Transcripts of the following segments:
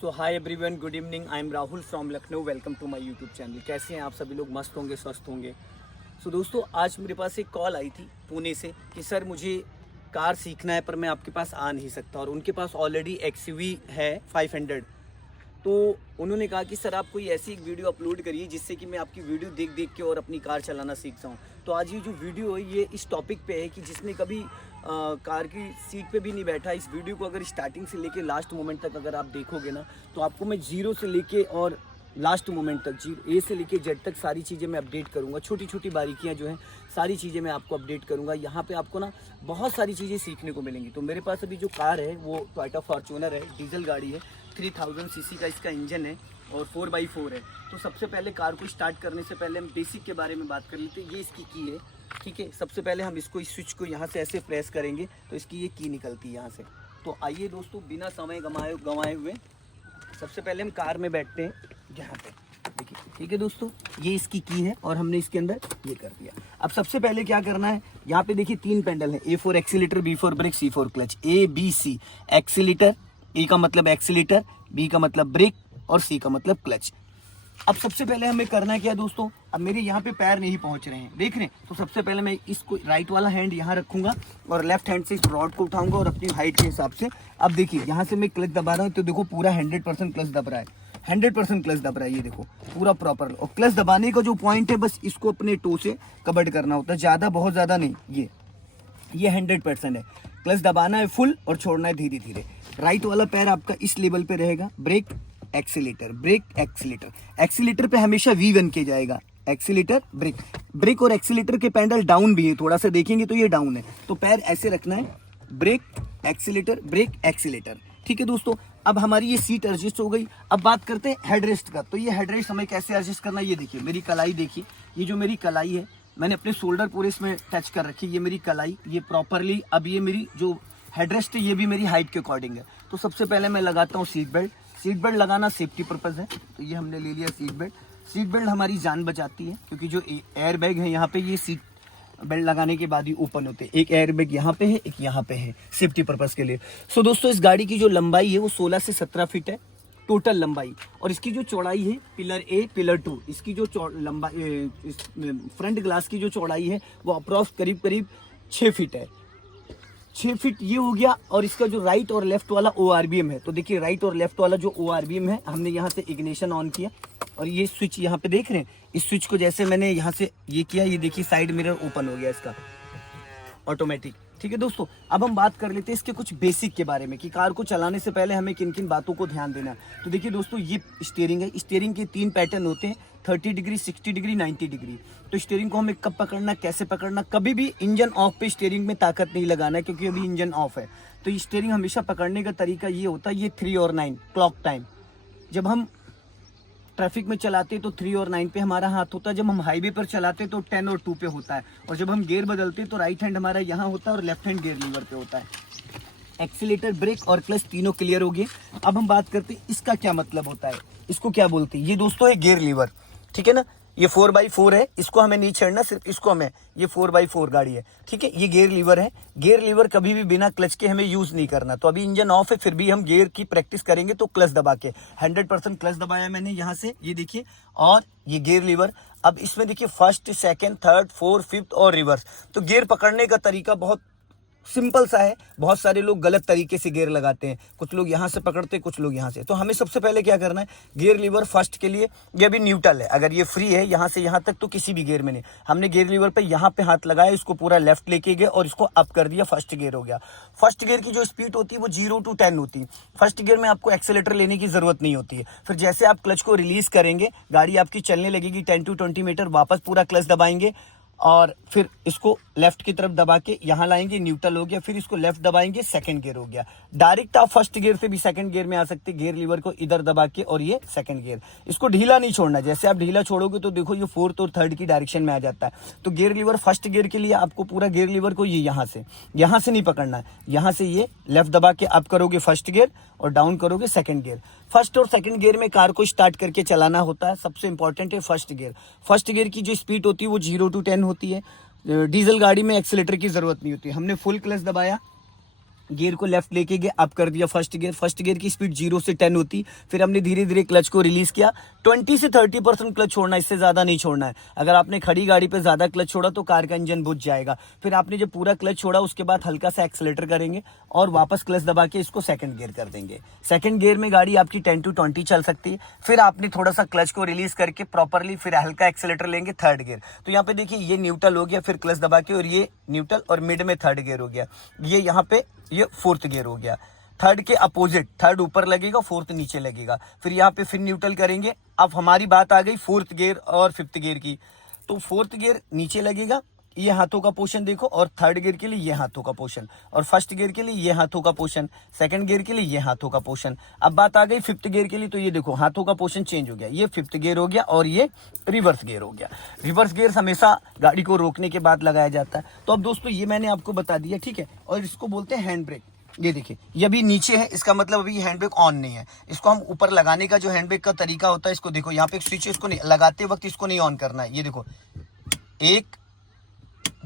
So hi everyone, good evening. I am Rahul from Lucknow. Welcome to my YouTube channel. कैसे हैं आप सभी लोग? मस्त होंगे, स्वस्थ होंगे। सो दोस्तों, आज मेरे पास एक कॉल आई थी पुणे से कि सर मुझे कार सीखना है पर मैं आपके पास आ नहीं सकता, और उनके पास ऑलरेडी XUV है 500। तो उन्होंने कहा कि सर आप कोई ऐसी एक वीडियो अपलोड करिए जिससे कि मैं आपकी वीडियो देख देख के और अपनी कार चलाना सीख जाऊँ। तो आज ये जो वीडियो है ये इस टॉपिक पे है कि जिसने कभी कार की सीट पे भी नहीं बैठा, इस वीडियो को अगर स्टार्टिंग से लेके लास्ट मोमेंट तक अगर आप देखोगे ना, तो आपको मैं जीरो से लेके और लास्ट मोमेंट तक, A से लेके Z तक सारी चीज़ें मैं अपडेट करूँगा। छोटी छोटी बारीकियाँ जो हैं सारी चीज़ें मैं आपको अपडेट करूँगा। यहाँ पे आपको ना बहुत सारी चीज़ें सीखने को मिलेंगी। तो मेरे पास अभी जो कार है वो टोयोटा फॉर्च्यूनर है, डीजल गाड़ी है, 3000 सीसी का इसका इंजन है और 4x4 है। तो सबसे पहले कार को स्टार्ट करने से पहले हम बेसिक के बारे में बात कर लेते हैं। ये इसकी की है, ठीक है। सबसे पहले हम इसको, इस स्विच को यहाँ से ऐसे प्रेस करेंगे तो इसकी ये की निकलती है यहाँ से। तो आइए दोस्तों, बिना समय गंवाए हुए सबसे पहले हम कार में बैठते हैं यहाँ पे, देखिए, ठीक है दोस्तों। ये इसकी की है और हमने इसके अंदर ये कर दिया। अब सबसे पहले क्या करना है, यहाँ पे देखिए 3 पेडल है, A for accelerator, B for brake, C for clutch. ABC accelerator, E का मतलब एक्सीलेटर, B का मतलब ब्रेक और C का मतलब क्लच। अब सबसे पहले हमें करना है क्या दोस्तों, अब मेरे यहाँ पे पैर नहीं पहुँच रहे हैं, देख रहे हैं। तो सबसे पहले मैं इसको राइट वाला हैंड यहाँ रखूंगा और लेफ्ट हैंड से इस रॉड को उठाऊंगा और अपनी हाइट के हिसाब से, अब देखिए यहाँ से मैं क्लच दबा रहा हूँ तो देखो पूरा 100% क्लच दब रहा है, 100% क्लच दब रहा है, ये देखो पूरा प्रॉपर। और क्लच दबाने का जो पॉइंट है बस इसको अपने टो से कवर करना होता है, ज़्यादा बहुत ज़्यादा नहीं। ये 100% है। क्लच दबाना है फुल और छोड़ना है धीरे धीरे। राइट वाला पैर आपका इस लेवल पे रहेगा, brake accelerator, brake accelerator. Accelerator पे हमेशा V1 के जाएगा, एक्सीलेटर ब्रेक। ब्रेक और एक्सीलेटर के पैडल डाउन भी है, थोड़ा सा देखेंगे तो ये डाउन है, तो पैर ऐसे रखना है, ब्रेक एक्सीलेटर, ब्रेक एक्सीलेटर, ठीक है दोस्तों। अब हमारी ये सीट एडजस्ट हो गई। अब बात करते हैं हेडरेस्ट का। तो ये हेडरेस्ट हमें कैसे एडजस्ट करना है, ये देखिए मेरी कलाई, देखिए ये जो मेरी कलाई है, मैंने अपने शोल्डर पूरे इसमें टच कर रखी है, ये मेरी कलाई, ये प्रॉपरली। अब ये मेरी जो हेडरेस्ट है ये भी मेरी हाइट के अकॉर्डिंग है। तो सबसे पहले मैं लगाता हूँ सीट बेल्ट। सीट बेल्ट लगाना सेफ्टी पर्पज है, तो ये हमने ले लिया सीट बेल्ट। सीट बेल्ट हमारी जान बचाती है, क्योंकि जो एयर बैग है यहाँ पे, ये सीट बेल्ट लगाने के बाद ही ओपन होते हैं। एक एयर बैग यहाँ पे है, एक यहाँ पे है, सेफ्टी पर्पज के लिए। सो दोस्तों, इस गाड़ी की जो लंबाई है वो 16 से 17 फीट है टोटल लंबाई, और इसकी जो चौड़ाई है पिलर A, पिलर 2, इसकी जो लंबाई, फ्रंट ग्लास की जो चौड़ाई है वो अप्रॉक्स करीब 6 फीट है, 6 फीट ये हो गया। और इसका जो राइट और लेफ्ट वाला ORBM है, तो देखिए राइट और लेफ्ट वाला जो ORBM है, हमने यहाँ से इग्निशन ऑन किया और ये स्विच यहाँ पे देख रहे हैं, इस स्विच को जैसे मैंने यहाँ से ये किया, ये देखिए साइड मिरर ओपन हो गया इसका ऑटोमेटिक, ठीक है दोस्तों। अब हम बात कर लेते हैं इसके कुछ बेसिक के बारे में कि कार को चलाने से पहले हमें किन किन बातों को ध्यान देना है। तो देखिए दोस्तों, ये स्टीयरिंग है, स्टीयरिंग के 3 पैटर्न होते हैं, 30 डिग्री, 60 डिग्री, 90 डिग्री। तो स्टीयरिंग को हमें कब पकड़ना, कैसे पकड़ना, कभी भी इंजन ऑफ पे स्टीयरिंग में ताकत नहीं लगाना है, क्योंकि अभी इंजन ऑफ है। तो स्टीयरिंग हमेशा पकड़ने का तरीका ये होता है, ये 3 और 9 क्लॉक टाइम। जब हम ट्रैफिक में चलाते हैं तो 3 और 9 पे हमारा हाथ होता है, जब हम हाईवे पर चलाते हैं तो 10 और 2 पे होता है, और जब हम गियर बदलते हैं तो राइट हैंड हमारा यहाँ होता है और लेफ्ट हैंड गियर लीवर पे होता है। एक्सीलेटर, ब्रेक और क्लच तीनों क्लियर हो गए। अब हम बात करते हैं इसका क्या मतलब होता है, इसको क्या बोलते हैं। ये दोस्तों है गियर लीवर, ठीक है ना। ये 4x4 है, इसको हमें नहीं छेड़ना, सिर्फ इसको हमें, ये 4x4 गाड़ी है, ठीक है। ये गियर लीवर है, गियर लीवर कभी भी बिना क्लच के हमें यूज नहीं करना। तो अभी इंजन ऑफ है, फिर भी हम गियर की प्रैक्टिस करेंगे तो क्लच दबा के, 100% क्लच दबाया मैंने यहाँ से, ये देखिए, और ये गियर लीवर। अब इसमें देखिए first, second, third, fourth, fifth और रिवर्स। तो गियर पकड़ने का तरीका बहुत सिंपल सा है। बहुत सारे लोग गलत तरीके से गियर लगाते हैं, कुछ लोग यहाँ से पकड़ते हैं, कुछ लोग यहाँ से। तो हमें सबसे पहले क्या करना है, गियर लीवर फर्स्ट के लिए, ये अभी न्यूट्रल है, अगर ये फ्री है यहाँ से यहाँ तक तो किसी भी गियर में नहीं, हमने गियर लीवर पे यहाँ पे हाथ लगाया, इसको पूरा लेफ्ट लेके गए और इसको अप कर दिया, फर्स्ट गियर हो गया। फर्स्ट गियर की जो स्पीड होती है वो 0 to 10 होती है। फर्स्ट गियर में आपको एक्सेलेटर लेने की जरूरत नहीं होती है। फिर जैसे आप क्लच को रिलीज करेंगे, गाड़ी आपकी चलने लगेगी 10 to 20 मीटर, वापस पूरा क्लच दबाएंगे और फिर इसको लेफ्ट की तरफ दबा के यहाँ लाएंगे, न्यूट्रल हो गया, फिर इसको लेफ्ट दबाएंगे, सेकंड गियर हो गया। डायरेक्ट आप फर्स्ट गियर से भी सेकंड गियर में आ सकते, गियर लीवर को इधर दबा के, और ये सेकंड गियर। इसको ढीला नहीं छोड़ना, जैसे आप ढीला छोड़ोगे तो देखो ये 4th और 3rd की डायरेक्शन में आ जाता है। तो गियर लीवर फर्स्ट गियर के लिए आपको पूरा गियर लीवर को ये यहाँ से नहीं पकड़ना है, यहाँ से ये लेफ्ट दबा के अप करोगे फर्स्ट गियर और डाउन करोगे सेकंड गियर। फर्स्ट और सेकंड गियर में कार को स्टार्ट करके चलाना होता है। सबसे इंपॉर्टेंट है फर्स्ट गियर। फर्स्ट गियर की जो स्पीड होती है वो 0 to 10 होती है। डीजल गाड़ी में एक्सीलेटर की जरूरत नहीं होती। हमने फुल क्लच दबाया, गियर को लेफ्ट लेके गए, अप कर दिया फर्स्ट गियर की स्पीड 0 से 10 होती। फिर हमने धीरे धीरे क्लच को रिलीज किया। 20 से 30% क्लच छोड़ना, इससे ज्यादा नहीं छोड़ना है। अगर आपने खड़ी गाड़ी पे ज्यादा क्लच छोड़ा तो कार का इंजन बुझ जाएगा। फिर आपने जब पूरा क्लच छोड़ा उसके बाद हल्का सा एक्सीलरेटर करेंगे और वापस क्लच दबा के इसको सेकंड गियर कर देंगे। सेकंड गियर में गाड़ी आपकी 10 to 20 चल सकती है। फिर आपने थोड़ा सा क्लच को रिलीज करके प्रॉपरली फिर हल्का एक्सीलरेटर लेंगे, थर्ड गियर। तो यहाँ पे देखिए ये न्यूट्रल हो गया, फिर क्लच दबा के, और ये न्यूट्रल और मिड में थर्ड गियर हो गया। ये यहाँ पे ये फोर्थ गियर हो गया। थर्ड के अपोजिट, थर्ड ऊपर लगेगा, फोर्थ नीचे लगेगा। फिर यहाँ पे फिर न्यूट्रल करेंगे। अब हमारी बात आ गई फोर्थ गियर और फिफ्थ गियर की। तो फोर्थ गियर नीचे लगेगा, ये हाथों का पोर्शन देखो, और थर्ड गियर के लिए ये हाथों का पोर्शन, और फर्स्ट गियर के लिए ये हाथों का पोर्शन, सेकंड गियर के लिए ये हाथों का पोर्शन। अब बात आ गई फिफ्थ गियर के लिए, तो ये देखो हाथों का पोर्शन चेंज हो गया, ये फिफ्थ गियर हो गया और ये रिवर्स गियर हो गया। रिवर्स गियर हमेशा गाड़ी को रोकने के बाद लगाया जाता है। तो अब दोस्तों ये मैंने आपको बता दिया, ठीक है। और इसको बोलते हैं हैंड ब्रेक। ये देखिए ये अभी नीचे है, इसका मतलब अभी हैंड ब्रेक ऑन नहीं है। इसको हम ऊपर लगाने का जो हैंड ब्रेक का तरीका होता है, इसको देखो यहाँ पे एक स्विच है, इसको नहीं लगाते वक्त इसको नहीं ऑन करना है। ये देखो 1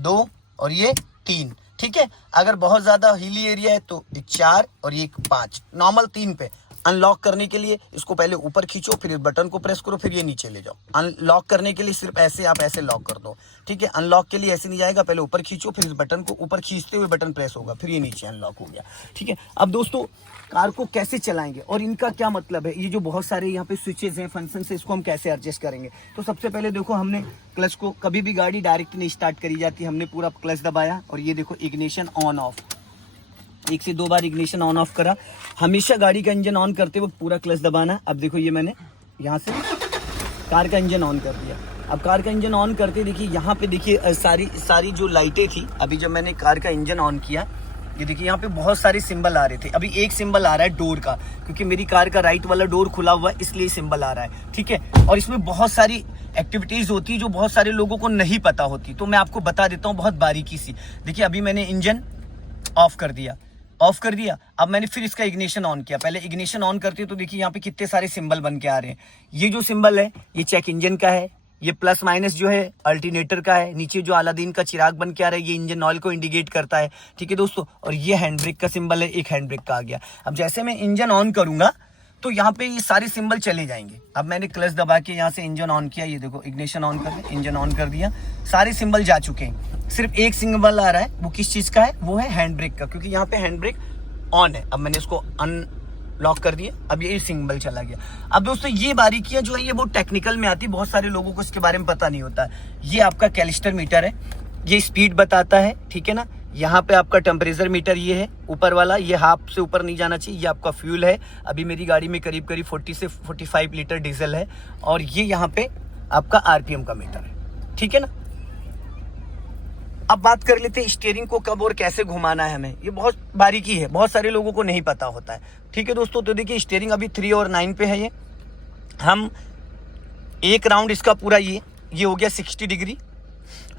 2 और ये 3, ठीक है। अगर बहुत ज्यादा हिली एरिया है तो 4 और ये 5, नॉर्मल 3 पे। अनलॉक करने के लिए इसको पहले ऊपर खींचो, फिर बटन को प्रेस करो, फिर ये नीचे ले जाओ। अनलॉक करने के लिए सिर्फ ऐसे आप ऐसे लॉक कर दो, ठीक है। अनलॉक के लिए ऐसे नहीं जाएगा, पहले ऊपर खींचो, फिर इस बटन को ऊपर खींचते हुए बटन प्रेस होगा, फिर ये नीचे अनलॉक हो गया, ठीक है। अब दोस्तों कार को कैसे चलाएंगे और इनका क्या मतलब है, ये जो बहुत सारे यहाँ पे स्विचेस हैं, फंक्शन है, इसको हम कैसे एडजस्ट करेंगे। तो सबसे पहले देखो हमने क्लच को, कभी भी गाड़ी डायरेक्ट नहीं स्टार्ट करी जाती, हमने पूरा क्लच दबाया और ये देखो इग्निशन ऑन ऑफ, 1 से 2 बार इग्निशन ऑन ऑफ करा। हमेशा गाड़ी का इंजन ऑन करते वक्त पूरा क्लच दबाना। अब देखो ये मैंने यहाँ से कार का इंजन ऑन कर दिया। अब कार का इंजन ऑन करते देखिए यहाँ पे देखिए सारी जो लाइटें थी, अभी जब मैंने कार का इंजन ऑन किया, ये देखिए यहाँ पे बहुत सारे सिंबल आ रहे थे। अभी एक सिंबल आ रहा है डोर का, क्योंकि मेरी कार का राइट वाला डोर खुला हुआ है, इसलिए सिंबल आ रहा है, ठीक है। और इसमें बहुत सारी एक्टिविटीज होती है जो बहुत सारे लोगों को नहीं पता होती, तो मैं आपको बता देता हूँ बहुत बारीकी सी। देखिए अभी मैंने इंजन ऑफ कर दिया, अब मैंने फिर इसका इग्निशन ऑन किया। पहले इग्निशन ऑन करते तो देखिए यहाँ पे कितने सारे सिंबल बन के आ रहे हैं। ये जो सिंबल है ये चेक इंजन का है, ये प्लस माइनस जो है अल्टरनेटर का है, नीचे जो अलादीन का चिराग बन के आ रहा है ये इंजन ऑयल को इंडिकेट करता है, ठीक है दोस्तों। और ये हैंड ब्रेक का सिंबल है, एक हैंड ब्रेक का आ गया। अब जैसे मैं इंजन ऑन करूंगा तो यहाँ पे ये सारे सिंबल चले जाएंगे। अब मैंने क्लच दबा के यहाँ से इंजन ऑन किया, ये देखो इग्निशन ऑन कर दिया, इंजन ऑन कर दिया, सारे सिंबल जा चुके हैं। सिर्फ एक सिंबल आ रहा है, वो किस चीज का है, वो है हैंड ब्रेक का, क्योंकि यहाँ पे हैंड ब्रेक ऑन है। अब मैंने इसको अनलॉक कर दिया, अब ये सिंबल चला गया। अब दोस्तों ये बारीकियां जो है ये बहुत टेक्निकल में आती है, बहुत सारे लोगों को इसके बारे में पता नहीं होता। ये आपका कैलिस्टर मीटर है, ये स्पीड बताता है, ठीक है ना। यहाँ पे आपका टेम्परेचर मीटर ये है, ऊपर वाला ये हाफ से ऊपर नहीं जाना चाहिए। ये आपका फ्यूल है, अभी मेरी गाड़ी में करीब 40 से 45 लीटर डीजल है। और ये यहाँ पे आपका आरपीएम का मीटर है, ठीक है ना। अब बात कर लेते हैं स्टीयरिंग को कब और कैसे घुमाना है हमें। ये बहुत बारीकी है, बहुत सारे लोगों को नहीं पता होता है, ठीक है दोस्तों। तो देखिए स्टीयरिंग अभी 3 और 9 पे है। ये हम एक राउंड इसका पूरा ये हो गया 60 डिग्री,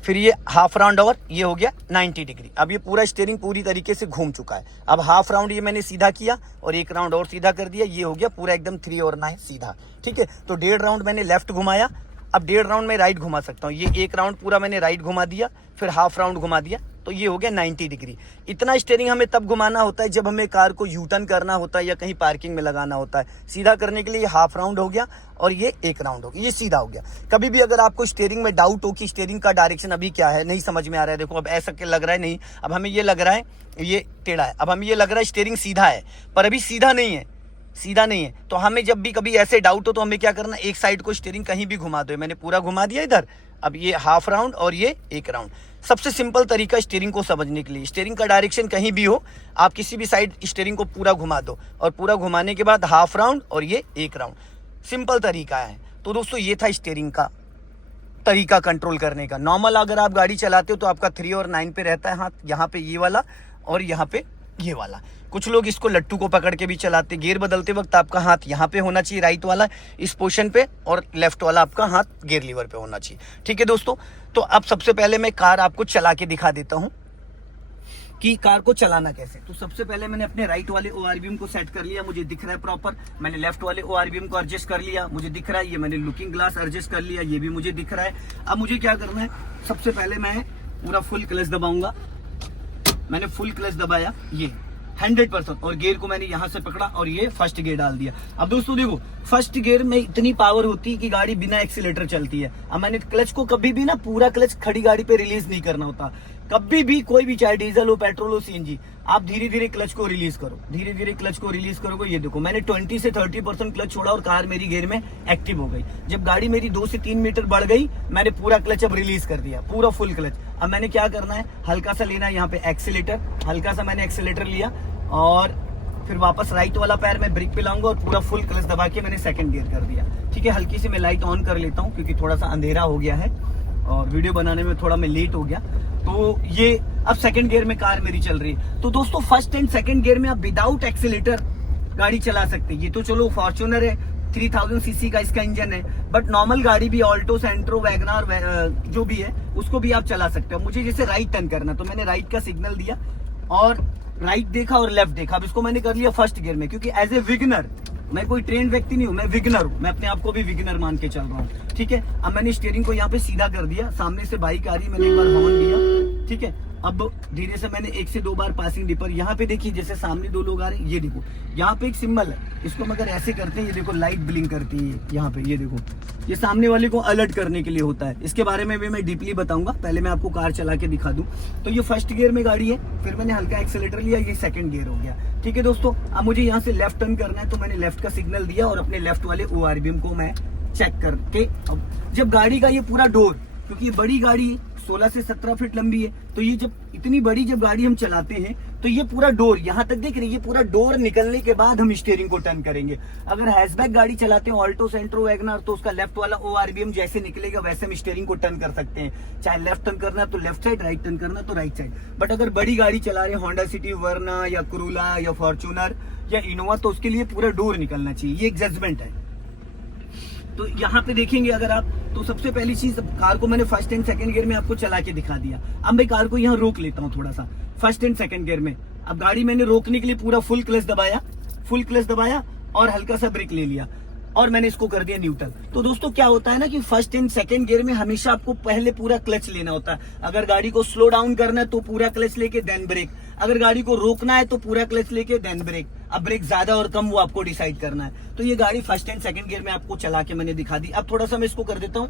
फिर ये हाफ राउंड और ये हो गया 90 डिग्री। अब ये पूरा स्टीयरिंग पूरी तरीके से घूम चुका है। अब हाफ राउंड ये मैंने सीधा किया और एक राउंड और सीधा कर दिया, ये हो गया पूरा एकदम 3 और 9 सीधा, ठीक है। तो 1.5 राउंड मैंने लेफ्ट घुमाया, अब 1.5 राउंड में राइट घुमा सकता हूँ। ये एक राउंड पूरा मैंने राइट घुमा दिया, फिर हाफ राउंड घुमा दिया, तो ये हो गया 90 डिग्री। इतना स्टीयरिंग हमें तब घुमाना होता है जब हमें कार को यू टर्न करना होता है या कहीं पार्किंग में लगाना होता है। सीधा करने के लिए ये हाफ राउंड हो गया और ये एक राउंड हो गया, ये सीधा हो गया। कभी भी अगर आपको स्टीयरिंग में डाउट हो कि स्टीयरिंग का डायरेक्शन अभी क्या है, नहीं समझ में आ रहा है, देखो अब ऐसा लग रहा है, नहीं अब हमें ये लग रहा है ये टेढ़ा है, अब हमें ये लग रहा है स्टीयरिंग सीधा है, पर अभी सीधा नहीं है। तो हमें जब भी कभी ऐसे डाउट हो तो हमें क्या करना, एक साइड को स्टीयरिंग कहीं भी घुमा दो। मैंने पूरा घुमा दिया इधर, अब ये हाफ राउंड और ये एक राउंड। सबसे सिंपल तरीका स्टीयरिंग को समझने के लिए, स्टीयरिंग का डायरेक्शन कहीं भी हो, आप किसी भी साइड स्टीयरिंग को पूरा घुमा दो और पूरा घुमाने के बाद हाफ राउंड और ये एक राउंड, सिंपल तरीका है। तो दोस्तों ये था स्टीयरिंग का तरीका कंट्रोल करने का। नॉर्मल अगर आप गाड़ी चलाते हो तो आपका 3 और 9 पे रहता है हाथ, यहाँ पे ये वाला और यहाँ पे ये वाला। कुछ लोग इसको लट्टू को पकड़ के भी चलाते। गियर बदलते वक्त आपका हाथ यहाँ पे होना चाहिए, राइट वाला इस पोर्शन पे, और लेफ्ट वाला आपका हाथ गियर लीवर पे होना चाहिए, ठीक है दोस्तों। तो अब सबसे पहले मैं कार आपको चला के दिखा देता हूँ कि कार को चलाना कैसे। तो सबसे पहले मैंने अपने राइट वाले ओआरबीएम को सेट कर लिया, मुझे दिख रहा है प्रॉपर। मैंने लेफ्ट वाले ओआरबीएम को एडजस्ट कर लिया, मुझे दिख रहा है। ये मैंने लुकिंग ग्लास एडजस्ट कर लिया, ये भी मुझे दिख रहा है। अब मुझे क्या करना है, सबसे पहले मैं पूरा फुल क्लच दबाऊंगा। मैंने फुल क्लच दबाया, ये 100%। और गियर को मैंने यहाँ से पकड़ा और ये फर्स्ट गियर डाल दिया। अब दोस्तों देखो, फर्स्ट गियर में इतनी पावर होती है कि गाड़ी बिना एक्सीलेटर चलती है। अब मैंने क्लच को कभी भी ना पूरा क्लच खड़ी गाड़ी पे रिलीज नहीं करना होता। कभी भी कोई भी, चाहे डीजल हो, पेट्रोल हो, सीएनजी, आप धीरे धीरे क्लच को रिलीज करो, धीरे धीरे क्लच को रिलीज करोगे। ये देखो मैंने 20 से 30% क्लच छोड़ा और कार मेरी गियर में एक्टिव हो गई। जब गाड़ी मेरी 2 से 3 मीटर बढ़ गई, मैंने पूरा क्लच अब रिलीज कर दिया, पूरा फुल क्लच। अब मैंने क्या करना है, हल्का सा लेना है यहाँ पे एक्सीलेटर, हल्का सा मैंने एक्सीलेटर लिया और फिर वापस राइट वाला पैर मैं ब्रेक पे लाऊंगा और पूरा फुल क्लच दबा के मैंने सेकंड गियर कर दिया। ठीक है, हल्की सी मैं लाइट ऑन कर लेता हूँ क्योंकि थोड़ा सा अंधेरा हो गया है और वीडियो बनाने में थोड़ा मैं लेट हो गया। तो ये अब सेकंड गियर में कार मेरी चल रही है। तो दोस्तों फर्स्ट एंड सेकंड गियर में आप विदाउट एक्सीलेटर गाड़ी चला सकते हैं। ये तो चलो फॉर्च्यूनर है, 3000 सीसी का इसका इंजन है, बट नॉर्मल गाड़ी भी, ऑल्टो, सेंट्रो, वैगनार जो भी है उसको भी आप चला सकते हो। मुझे जैसे राइट टर्न करना तो मैंने राइट का सिग्नल दिया और राइट देखा और लेफ्ट देखा। अब इसको मैंने कर लिया फर्स्ट गियर में, क्योंकि एज ए विगनर, मैं कोई ट्रेन व्यक्ति नहीं हूँ, मैं विगनर हूँ, मैं अपने आप को भी विगनर मान के चल रहा हूँ। ठीक है, अब मैंने स्टीयरिंग को यहाँ पे सीधा कर दिया, सामने से बाइक आ रही, मैंने एक बार हॉर्न दिया। ठीक है, अब धीरे से मैंने 1 से 2 बार पासिंग डिपर, यहाँ पे देखिए जैसे सामने 2 लोग आ रहे हैं, ये देखो यहाँ पे एक सिंबल है, इसको हम अगर ऐसे करते हैं, ये देखो लाइट ब्लिंक करती है यहाँ पे, ये देखो, ये सामने वाले को अलर्ट करने के लिए होता है। इसके बारे में भी मैं डीपली बताऊंगा, पहले मैं आपको कार चला के दिखा दूं। तो ये फर्स्ट गियर में गाड़ी है, फिर मैंने हल्का एक्सीलेटर लिया, ये सेकंड गियर हो गया। ठीक है दोस्तों, अब मुझे यहाँ से लेफ्ट टर्न करना है तो मैंने लेफ्ट का सिग्नल दिया और अपने लेफ्ट वाले ORBM को मैं चेक करके, अब जब गाड़ी का ये पूरा डोर, क्योंकि ये बड़ी गाड़ी है, 16 से 17 फीट लंबी है, तो ये जब इतनी बड़ी जब गाड़ी हम चलाते हैं तो ये पूरा डोर यहाँ तक देख रही है, ये पूरा डोर निकलने के बाद हम स्टीयरिंग को टर्न करेंगे। अगर हैचबैक गाड़ी चलाते हैं, ऑल्टो, सेंट्रो, वैगनार, तो उसका लेफ्ट वाला ORBM जैसे निकलेगा वैसे हम स्टीयरिंग को टर्न कर सकते हैं। चाहे लेफ्ट टर्न करना तो लेफ्ट साइड, राइट टर्न करना तो राइट साइड। बट अगर बड़ी गाड़ी चला रहे हैं, होंडा सिटी, वर्ना या क्रूला या फॉर्च्यूनर या इनोवा, तो उसके लिए पूरा डोर निकलना चाहिए, ये एक जजमेंट है। तो यहाँ पे देखेंगे अगर आप, तो सबसे पहली चीज, कार को मैंने फर्स्ट एंड सेकंड गियर में आपको चला के दिखा दिया। अब मैं कार को यहाँ रोक लेता हूँ थोड़ा सा फर्स्ट एंड सेकंड गियर में। अब गाड़ी मैंने रोकने के लिए पूरा फुल क्लच दबाया और हल्का सा ब्रेक ले लिया और मैंने इसको कर दिया न्यूट्रल। तो दोस्तों क्या होता है ना कि फर्स्ट एंड सेकंड गियर में हमेशा आपको पहले पूरा क्लच लेना होता है। अगर गाड़ी को स्लो डाउन करना है तो पूरा क्लच लेके देन ब्रेक, अगर गाड़ी को रोकना है तो पूरा क्लच लेके देन ब्रेक। अब ब्रेक ज्यादा और कम वो आपको डिसाइड करना है। तो ये गाड़ी फर्स्ट एंड सेकंड गियर में आपको चला के मैंने दिखा दी। अब थोड़ा सा मैं इसको कर देता हूँ,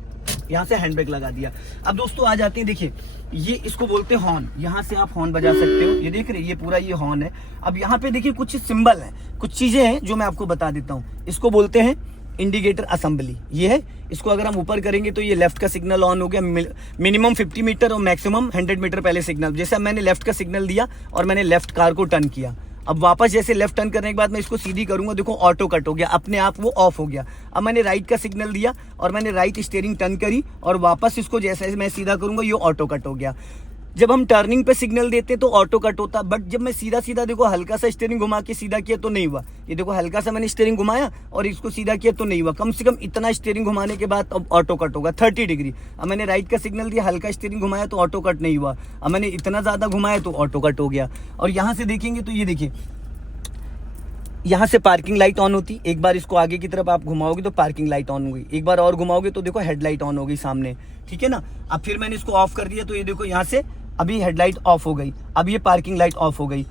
यहाँ से हैंड ब्रेक लगा दिया। अब दोस्तों आ जाते हैं, देखिए ये इसको बोलते हैं हॉर्न, यहाँ से आप हॉर्न बजा सकते हो, ये देख रहे हैं, ये पूरा ये हॉर्न है। अब यहाँ पे देखिए कुछ सिंबल है, कुछ चीजें हैं जो मैं आपको बता देता हूँ। इसको बोलते हैं इंडिकेटर असेंबली, ये है। इसको अगर हम ऊपर करेंगे तो ये लेफ्ट का सिग्नल ऑन हो गया, मिनिमम 50 मीटर और मैक्सिमम 100 मीटर पहले सिग्नल। जैसे मैंने लेफ्ट का सिग्नल दिया और मैंने लेफ्ट कार को टर्न किया, अब वापस जैसे लेफ्ट टर्न करने के बाद मैं इसको सीधी करूंगा, देखो ऑटो कट हो गया, अपने आप वो ऑफ हो गया। अब मैंने राइट का सिग्नल दिया और मैंने राइट स्टीयरिंग टर्न करी और वापस इसको जैसे मैं सीधा करूंगा, ये ऑटो कट हो गया। जब हम टर्निंग पे सिग्नल देते हैं तो ऑटो कट होता, बट जब मैं सीधा सीधा देखो हल्का सा स्टीयरिंग घुमा के सीधा किया तो नहीं हुआ। ये देखो हल्का सा मैंने स्टीयरिंग घुमाया और इसको सीधा किया तो नहीं हुआ। कम से कम इतना स्टीयरिंग घुमाने के बाद अब ऑटो कट होगा 30 डिग्री। अब मैंने राइट का सिग्नल दिया, हल्का स्टीयरिंग घुमाया तो ऑटो कट नहीं हुआ। अब मैंने इतना ज्यादा घुमाया तो ऑटो कट हो गया। और यहाँ से देखेंगे तो ये देखिए, यहाँ से पार्किंग लाइट ऑन होती, एक बार इसको आगे की तरफ आप घुमाओगे तो पार्किंग लाइट ऑन हो गई, एक बार और घुमाओगे तो देखो हेडलाइट ऑन हो गई सामने, ठीक है ना। अब फिर मैंने इसको ऑफ कर दिया तो ये देखो यहाँ से अभी हेडलाइट ऑफ हो गई, अब ये पार्किंग लाइट ऑफ हो गई,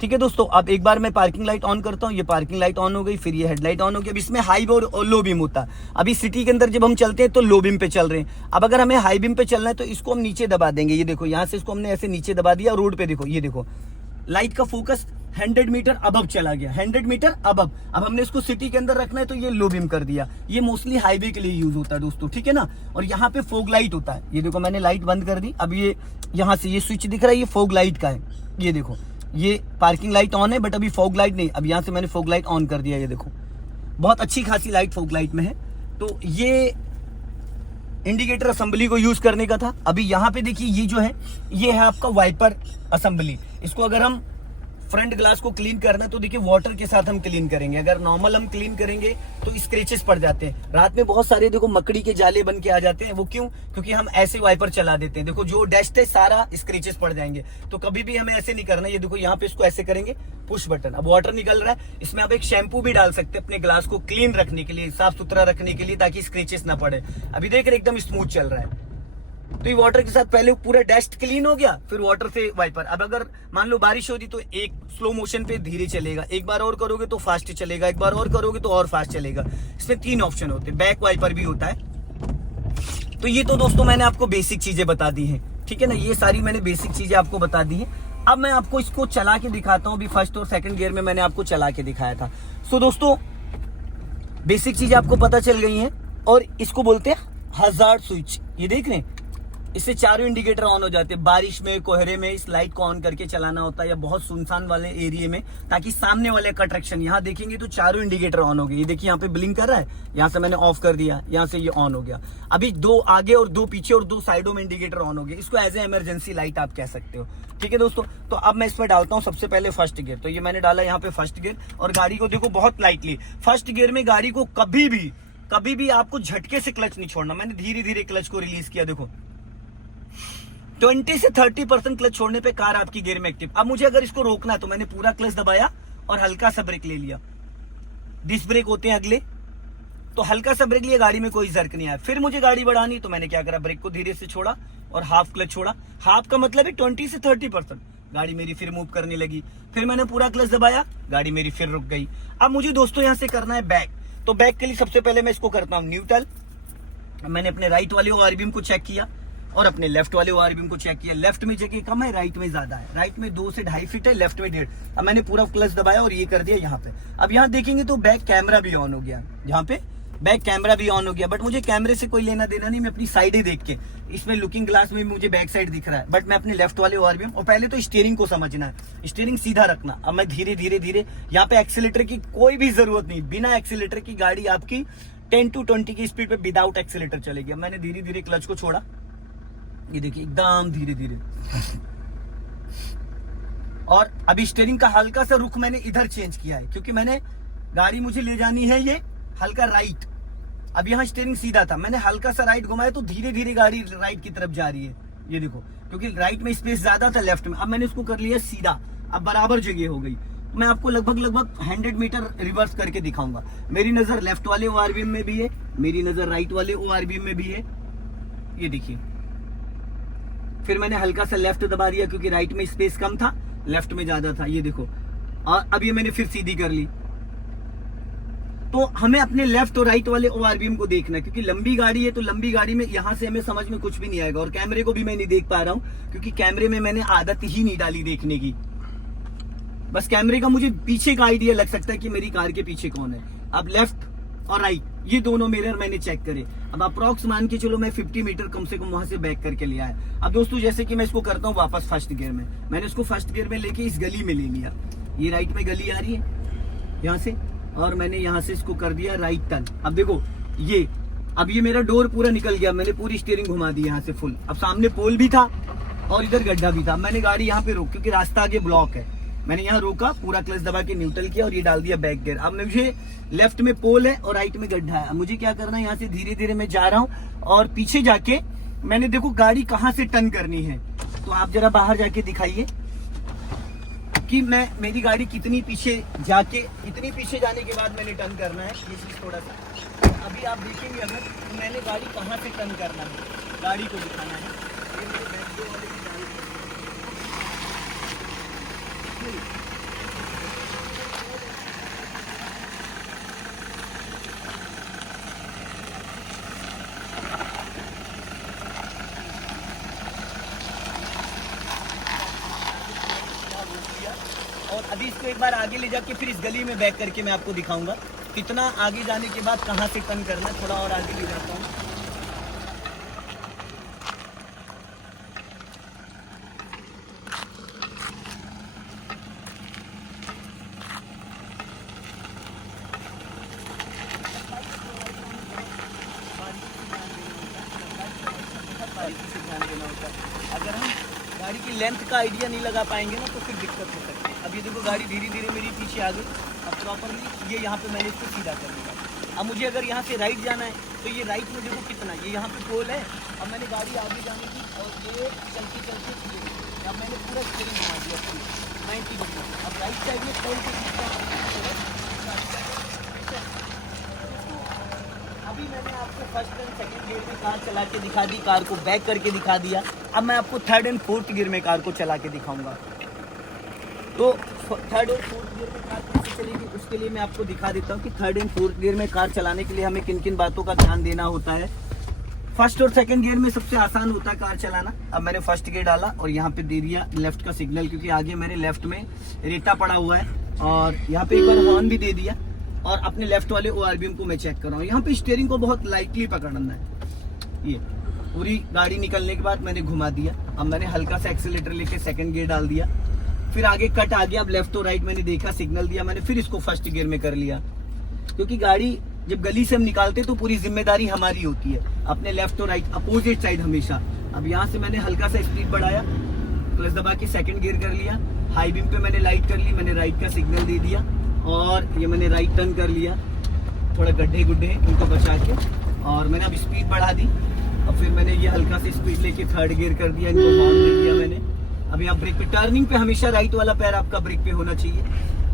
ठीक है दोस्तों। अब एक बार मैं पार्किंग लाइट ऑन करता हूँ, ये पार्किंग लाइट ऑन हो गई, फिर ये हेडलाइट ऑन हो गई। अब इसमें हाई और लो बीम होता है। अभी सिटी के अंदर जब हम चलते हैं तो लो बीम पे चल रहे हैं। अब अगर हमें हाई बीम पे चलना है तो इसको हम नीचे दबा देंगे, ये देखो यहाँ से इसको हमने ऐसे नीचे दबा दिया। रोड पे देखो, ये देखो लाइट का फोकस 100 मीटर अबव चला गया, 100 मीटर अबव। अब हमने इसको सिटी के अंदर रखना है तो ये लो बीम कर दिया। ये मोस्टली हाईवे के लिए यूज होता है दोस्तों, ठीक है ना। और यहाँ पे फोग लाइट होता है, ये देखो मैंने लाइट बंद कर दी। अब ये यहाँ से ये स्विच दिख रहा है, ये फोग लाइट का है। ये देखो ये पार्किंग लाइट ऑन है बट अभी फोग लाइट नहीं। अब यहाँ से मैंने फोग लाइट ऑन कर दिया, ये देखो बहुत अच्छी खासी लाइट फोग लाइट में है। तो ये इंडिकेटर असेंबली को यूज करने का था। अभी यहाँ पे देखिए ये जो है ये है आपका वाइपर असेंबली। इसको अगर हम फ्रंट ग्लास को क्लीन करना है तो देखिए वाटर के साथ हम क्लीन करेंगे। अगर नॉर्मल हम क्लीन करेंगे तो स्क्रेचेस पड़ जाते हैं। रात में बहुत सारे देखो मकड़ी के जाले बन के आ जाते हैं। वो क्यों? क्योंकि हम ऐसे वाइपर चला देते हैं। देखो जो डस्ट है सारा स्क्रेचेस पड़ जाएंगे। तो कभी भी हमें ऐसे नहीं करना। ये देखो यहाँ पे इसको ऐसे करेंगे, पुश बटन, अब वाटर निकल रहा है। इसमें आप एक शैम्पू भी डाल सकते हैं अपने ग्लास को क्लीन रखने के लिए, साफ सुथरा रखने के लिए, ताकि स्क्रेचेस ना पड़े। अभी देख रहे एकदम स्मूथ चल रहा है। तो ये वाटर के साथ पहले पूरा डस्ट क्लीन हो गया, फिर वाटर से वाइपर। अब अगर मान लो बारिश हो रही तो एक स्लो मोशन पे धीरे चलेगा, एक बार और करोगे तो फास्ट चलेगा, एक बार और करोगे तो और फास्ट चलेगा। इसमें 3 ऑप्शन होते हैं, बैक वाइपर भी होता है। तो ये तो दोस्तों मैंने आपको बेसिक चीजें बता दी हैं, ठीक है ना, ये सारी मैंने बेसिक चीजें आपको बता दी हैं। अब मैं आपको इसको चला के दिखाता हूँ। अभी फर्स्ट और सेकंड गियर में मैंने आपको चला के दिखाया था। सो दोस्तों बेसिक चीजें आपको पता चल गई हैं, और इसको बोलते हैं हजार्ड स्विच। ये देख रहे हैं, इससे चारों इंडिकेटर ऑन हो जाते हैं। बारिश में, कोहरे में इस लाइट को ऑन करके चलाना होता है, या बहुत सुनसान वाले एरिया में, ताकि सामने वाले का अट्रैक्शन। यहाँ देखेंगे तो चारों इंडिकेटर ऑन हो गए। ये देखिए यहाँ पे ब्लिंक कर रहा है, यहाँ से मैंने ऑफ कर दिया, यहाँ से ये ऑन हो गया। अभी 2 आगे और 2 पीछे और 2 साइडों में इंडिकेटर ऑन हो गए। इसको एज ए इमरजेंसी लाइट आप कह सकते हो, ठीक है दोस्तों। तो अब मैं इसमें डालता हूँ सबसे पहले फर्स्ट गियर। तो ये मैंने डाला यहाँ पे फर्स्ट गियर, और गाड़ी को देखो बहुत लाइटली। फर्स्ट गियर में गाड़ी को कभी भी आपको झटके से क्लच नहीं छोड़ना। मैंने धीरे धीरे क्लच को रिलीज किया, देखो 20 से 30% क्लच छोड़ने पे कार आपकी गियर में एक्टिव। अब मुझे अगर इसको रोकना है तो मैंने पूरा क्लच दबाया और हल्का सा ब्रेक ले लिया। डिस्क ब्रेक होते हैं अगले, तो हल्का सा ब्रेक लिया, गाड़ी में कोई जर्क नहीं आया। फिर मुझे गाड़ी बढ़ानी तो मैंने क्या करा, ब्रेक को धीरे से छोड़ा और हाफ क्लच छोड़ा। हाफ का मतलब है 20 से 30%। गाड़ी मेरी फिर मूव करने लगी। फिर मैंने पूरा क्लच दबाया, गाड़ी मेरी फिर रुक गई। अब मुझे दोस्तों यहां से करना है बैक। तो बैक के लिए सबसे पहले मैं इसको करता हूं न्यूट्रल। मैंने अपने राइट वाले ओआरबीएम को चेक किया और अपने लेफ्ट वाले ओआरबीएम को चेक किया। लेफ्ट में जगह कम है, राइट में ज्यादा है। राइट में 2 से 2.5 फीट है, लेफ्ट में 1.5। अब मैंने पूरा क्लच दबाया और ये कर दिया यहाँ पे। अब यहाँ देखेंगे तो बैक कैमरा भी ऑन हो गया, यहाँ पे बैक कैमरा भी ऑन हो गया। बट मुझे कैमरे से कोई लेना देना नहीं, मैं अपनी साइडें देख के, इसमें लुकिंग ग्लास में मुझे बैक साइड दिख रहा है, बट मैं अपने लेफ्ट वाले ओआरबीएम। और पहले तो स्टीयरिंग को समझना है, स्टीयरिंग सीधा रखना। अब मैं धीरे धीरे यहाँ पे एक्सीलेटर की कोई भी जरूरत नहीं, बिना एक्सीलेटर की गाड़ी आपकी 10 to 20 की स्पीड पे विदाउट एक्सीलेटर चलेगी। मैंने धीरे धीरे क्लच को छोड़ा, ये देखिए एकदम धीरे धीरे। और अभी स्टीयरिंग का हल्का सा रुख मैंने इधर चेंज किया है, क्योंकि मैंने गाड़ी मुझे ले जानी है ये हल्का राइट। अब यहाँ स्टीयरिंग सीधा था, मैंने हल्का सा राइट घुमाया तो धीरे धीरे गाड़ी राइट की तरफ जा रही है, ये देखो, क्योंकि राइट में स्पेस ज्यादा था लेफ्ट में। अब मैंने इसको कर लिया सीधा, अब बराबर जगह हो गई। मैं आपको लगभग 100 मीटर रिवर्स करके दिखाऊंगा। मेरी नजर लेफ्ट वाले ओआरबीएम में भी है, मेरी नजर राइट वाले ओआरबीएम में भी है, ये देखिए। फिर मैंने हल्का सा लेफ्ट दबा दिया, क्योंकि राइट में स्पेस कम था, लेफ्ट में ज्यादा था, ये देखो। और अब ये मैंने फिर सीधी कर ली। तो हमें अपने लेफ्ट और राइट वाले ओआरबीएम को देखना है, क्योंकि लंबी गाड़ी है तो लंबी गाड़ी में यहाँ से हमें समझ में कुछ भी नहीं आएगा। और कैमरे को भी मैं नहीं देख पा रहा हूँ, क्योंकि कैमरे में मैंने आदत ही नहीं डाली देखने की। बस कैमरे का मुझे पीछे का आइडिया लग सकता है कि मेरी कार के पीछे कौन है। अब लेफ्ट और राइट ये दोनों मिरर मैंने चेक करे। अब अप्रॉक्स मान के चलो मैं 50 मीटर कम से कम वहां से बैक करके लिया है। अब दोस्तों जैसे कि मैं इसको करता हूँ वापस फर्स्ट गियर में, मैंने इसको फर्स्ट गियर में लेके इस गली में ले लिया। ये राइट में गली आ रही है यहाँ से, और मैंने यहाँ से इसको कर दिया राइट टर्न। अब देखो ये, अब ये मेरा डोर पूरा निकल गया, मैंने पूरी स्टीयरिंग घुमा दी यहाँ से फुल। अब सामने पोल भी था और इधर गड्ढा भी था। मैंने गाड़ी यहाँ पे रोक, क्योंकि रास्ता आगे ब्लॉक है, मैंने यहाँ रोका, पूरा क्लच दबा के न्यूट्रल किया और ये डाल दिया बैक गियर। अब मुझे लेफ्ट में पोल है और राइट में गड्ढा है। अब मुझे क्या करना है, यहाँ से धीरे धीरे मैं जा रहा हूँ और पीछे जाके मैंने देखो गाड़ी कहाँ से टर्न करनी है। तो आप जरा बाहर जाके दिखाइए कि मेरी गाड़ी कितनी पीछे जाके, इतनी पीछे जाने के बाद मैंने टर्न करना है, ये चीज थोड़ा सा। अभी आप देखेंगे अगर तो मैंने गाड़ी कहाँ से टर्न करना है, गाड़ी को दिखाना है। ये मेरे बैक डोर वाले की गाड़ी और अभी इसको एक बार आगे ले जाके फिर इस गली में बैक करके मैं आपको दिखाऊंगा कितना आगे जाने के बाद कहां से टर्न करना है। थोड़ा और आगे ले जाता हूं। अगर हम गाड़ी की लेंथ का आइडिया नहीं लगा पाएंगे ना तो फिर दिक्कत हो सकती है। अब ये देखो गाड़ी धीरे धीरे मेरी पीछे आ गई। अब प्रॉपरली ये यहाँ पे मैंने इसको सीधा कर दिया। अब मुझे अगर यहाँ से राइट जाना है तो ये राइट में देखो कितना, ये यहाँ पे पोल है। अब मैंने गाड़ी आगे जाने की और ये चलते चलते अब मैंने पूरा स्टीयरिंग घुमा दिया 90 डिग्री। अब राइट साइड में पोल के अभी मैंने आपको फर्स्ट एंड सेकंड गियर में कार चला के दिखा दी, कार को बैक करके दिखा दिया। अब मैं आपको थर्ड एंड फोर्थ गियर में कार को चला के दिखाऊंगा। तो थर्ड और फोर्थ गियर में कार कैसे चलेगी उसके लिए मैं आपको दिखा देता हूँ कि थर्ड एंड फोर्थ गियर में कार चलाने के लिए हमें किन किन बातों का ध्यान देना होता है। फर्स्ट और सेकंड गियर में सबसे आसान होता है कार चलाना। अब मैंने फर्स्ट गियर डाला और यहाँ पे दे दिया लेफ्ट का सिग्नल, क्योंकि आगे मेरे लेफ्ट में रेता पड़ा हुआ है, और यहाँ पे एक बार हॉर्न भी दे दिया। और अपने लेफ्ट वाले ORBM को मैं चेक कर रहा हूँ। यहाँ पे स्टीयरिंग को बहुत लाइटली पकड़ना है। ये पूरी गाड़ी निकलने के बाद मैंने घुमा दिया। अब मैंने हल्का सा एक्सीलेटर लेके सेकंड गियर डाल दिया, फिर आगे कट आ गया। अब लेफ्ट और राइट मैंने देखा, सिग्नल दिया मैंने, फिर इसको फर्स्ट गियर में कर लिया। क्योंकि गाड़ी जब गली से हम निकालते तो पूरी जिम्मेदारी हमारी होती है, अपने लेफ्ट और राइट अपोजिट साइड हमेशा। अब यहाँ से मैंने हल्का सा स्पीड बढ़ाया, क्लच दबा के सेकंड गियर कर लिया। हाई बीम पे मैंने लाइट कर ली, मैंने राइट का सिग्नल दे दिया, और ये मैंने राइट टर्न कर लिया। थोड़ा गड्ढे गुड्ढे इनको बचा के, और मैंने अब स्पीड बढ़ा दी। और फिर मैंने ये हल्का सा स्पीड लेके थर्ड गियर कर दिया, इनको हॉर्न दे दिया मैंने। अब यहाँ ब्रेक पे, टर्निंग पे हमेशा राइट वाला पैर आपका ब्रेक पे होना चाहिए।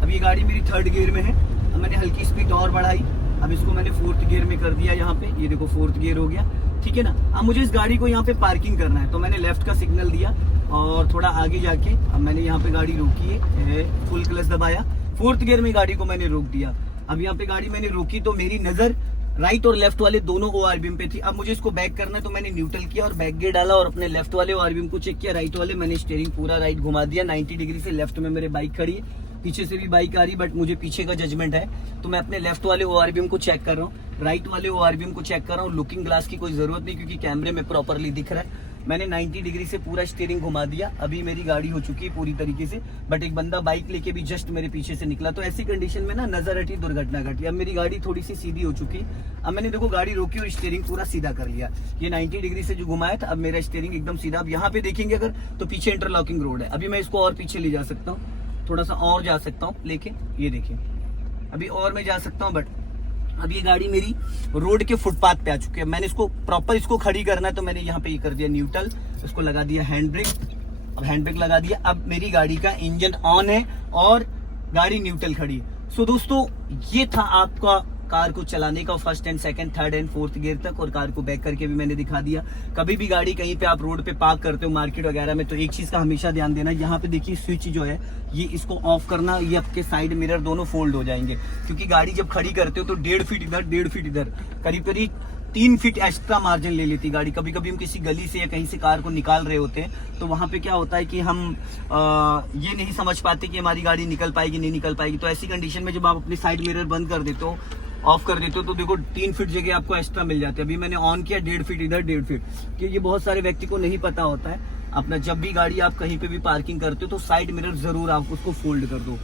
अब ये गाड़ी मेरी थर्ड गियर में है। अब मैंने हल्की स्पीड और बढ़ाई, अब इसको मैंने फोर्थ गियर में कर दिया। यहाँ पे ये देखो फोर्थ गियर हो गया, ठीक है ना। अब मुझे इस गाड़ी को यहाँ पे पार्किंग करना है, तो मैंने लेफ्ट का सिग्नल दिया और थोड़ा आगे जाके अब मैंने यहाँ पे गाड़ी रोकी है, फुल क्लच दबाया, फोर्थ गियर में गाड़ी को मैंने रोक दिया। अब यहाँ पे गाड़ी मैंने रोकी तो मेरी नजर राइट और लेफ्ट वाले दोनों ORBM पे थी। अब मुझे इसको बैक करना है, तो मैंने न्यूट्रल किया और बैक गियर डाला और अपने लेफ्ट वाले ORBM को चेक किया। राइट वाले मैंने स्टीयरिंग पूरा राइट घुमा दिया 90 डिग्री से। लेफ्ट में मेरे बाइक खड़ी है, पीछे से भी बाइक आ रही, बट मुझे पीछे का जजमेंट है, तो मैं अपने लेफ्ट वाले ORBM को चेक कर रहा हूँ, राइट वाले ORBM को चेक कर रहा हूँ। लुकिंग ग्लास की कोई जरूरत नहीं, क्योंकि कैमरे में प्रॉपरली दिख रहा है। मैंने 90 डिग्री से पूरा स्टीयरिंग घुमा दिया। अभी मेरी गाड़ी हो चुकी है पूरी तरीके से, बट एक बंदा बाइक लेके भी जस्ट मेरे पीछे से निकला, तो ऐसी कंडीशन में ना नजर हटी, दुर्घटना घटी। अब मेरी गाड़ी थोड़ी सी सीधी हो चुकी। अब मैंने देखो गाड़ी रोकी और स्टीयरिंग पूरा सीधा कर लिया। ये 90 डिग्री से जो घुमाया था, अब मेरा स्टीयरिंग एकदम सीधा। अब यहाँ पे देखेंगे अगर, तो पीछे इंटरलॉकिंग रोड है। अभी मैं इसको और पीछे ले जा सकता हूँ, थोड़ा सा और जा सकता हूँ लेके, ये देखिए अभी और मैं जा सकता हूँ। बट अब ये गाड़ी मेरी रोड के फुटपाथ पे आ चुकी है। मैंने इसको प्रॉपर इसको खड़ी करना है, तो मैंने यहाँ पे ये कर दिया न्यूट्रल, इसको लगा दिया हैंड ब्रेक। अब हैंड ब्रेक लगा दिया, अब मेरी गाड़ी का इंजन ऑन है और गाड़ी न्यूट्रल खड़ी है। सो दोस्तों, ये था आपका कार को चलाने का first and second, third and fourth gear तक, और कार को बैक करके भी मैंने दिखा दिया। कभी भी गाड़ी कहीं पे आप रोड पे पार्क करते हो मार्केट वगैरह में, तो एक चीज का हमेशा ध्यान देना, यहाँ पे देखिए स्विच जो है ये इसको ऑफ करना, ये आपके साइड मिरर दोनों फोल्ड हो जाएंगे, क्योंकि गाड़ी जब खड़ी करते हो तो 1.5 फीट इधर 1.5 फीट इधर, करीब करीब 3 फीट एक्स्ट्रा मार्जिन ले लेती गाड़ी। कभी कभी हम किसी गली से या कहीं से कार को निकाल रहे होते हैं, तो वहां पे क्या होता है कि हम ये नहीं समझ पाते कि हमारी गाड़ी निकल पाएगी नहीं निकल पाएगी। तो ऐसी कंडीशन में जब आप अपनी साइड मिरर बंद कर देते हो, ऑफ कर देते हो, तो देखो 3 फीट जगह आपको एक्स्ट्रा मिल जाते हैं। अभी मैंने ऑन किया 1.5 फीट इधर 1.5 फीट, कि ये बहुत सारे व्यक्ति को नहीं पता होता है। अपना जब भी गाड़ी आप कहीं पे भी पार्किंग करते हो, तो साइड मिरर जरूर आप उसको फोल्ड कर दो।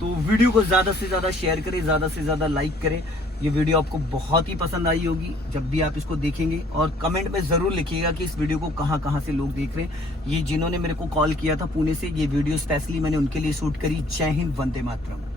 तो वीडियो को ज्यादा से ज्यादा शेयर करें, ज्यादा से ज्यादा लाइक करें। ये वीडियो आपको बहुत ही पसंद आई होगी जब भी आप इसको देखेंगे, और कमेंट में जरूर लिखिएगा कि इस वीडियो को कहां कहां से लोग देख रहे हैं। ये जिन्होंने मेरे को कॉल किया था पुणे से, ये वीडियो स्पेशली मैंने उनके लिए शूट करी। जय हिंद, वंदे मातरम।